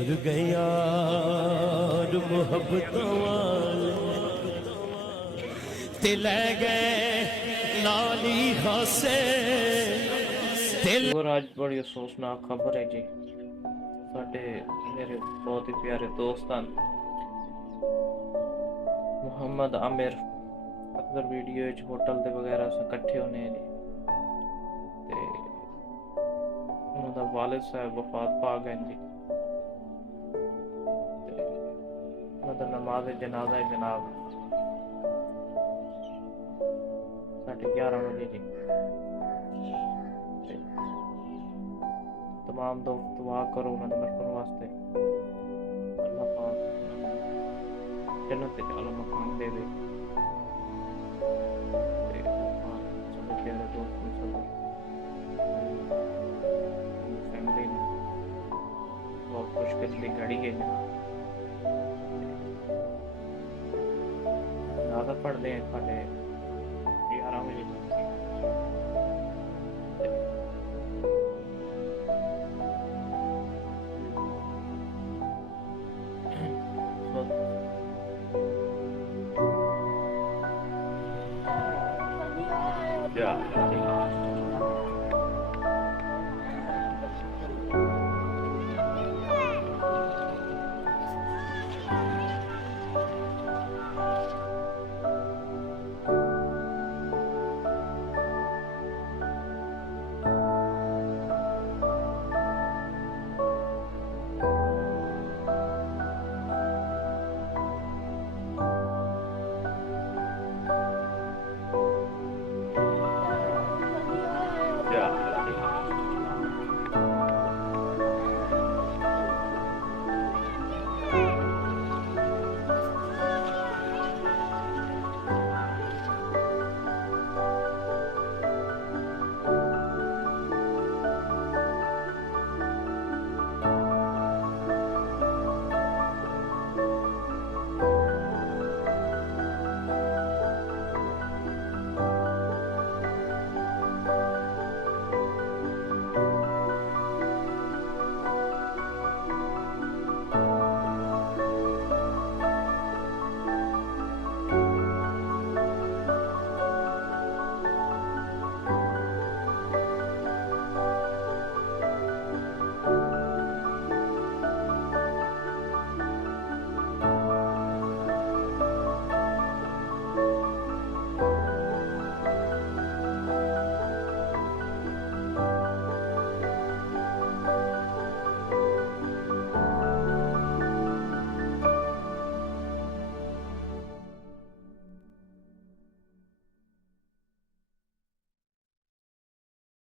तुर गया और मुहब्बतों वाले ते ले गए लाली खासे दिल। और आज बड़ी अफसोसनाक खबर है जी, साडे मेरे बहुत ही प्यारे दोस्तान मुहम्मद आमिर अगर वीडियो होटल दे वगैरह से इकट्ठे होने जी ते उन्होंने वालिद साहब वफात पा गए जी। ते उन्होंने नमाज जनाजा जनाब 11:30 बजे जी। ते तमाम दोस्त दुआ करो उन्होंने मरहूम वास्ते, अल्लाह पाक जन्नत के आला मकाम देवे। ते सब प्यारे दोस्त ने सब फैमिली ने बहुत खुशकिस्मती घड़ी है जनाब। ज़्यादा पढ़ते हैं साढ़े 11 बजे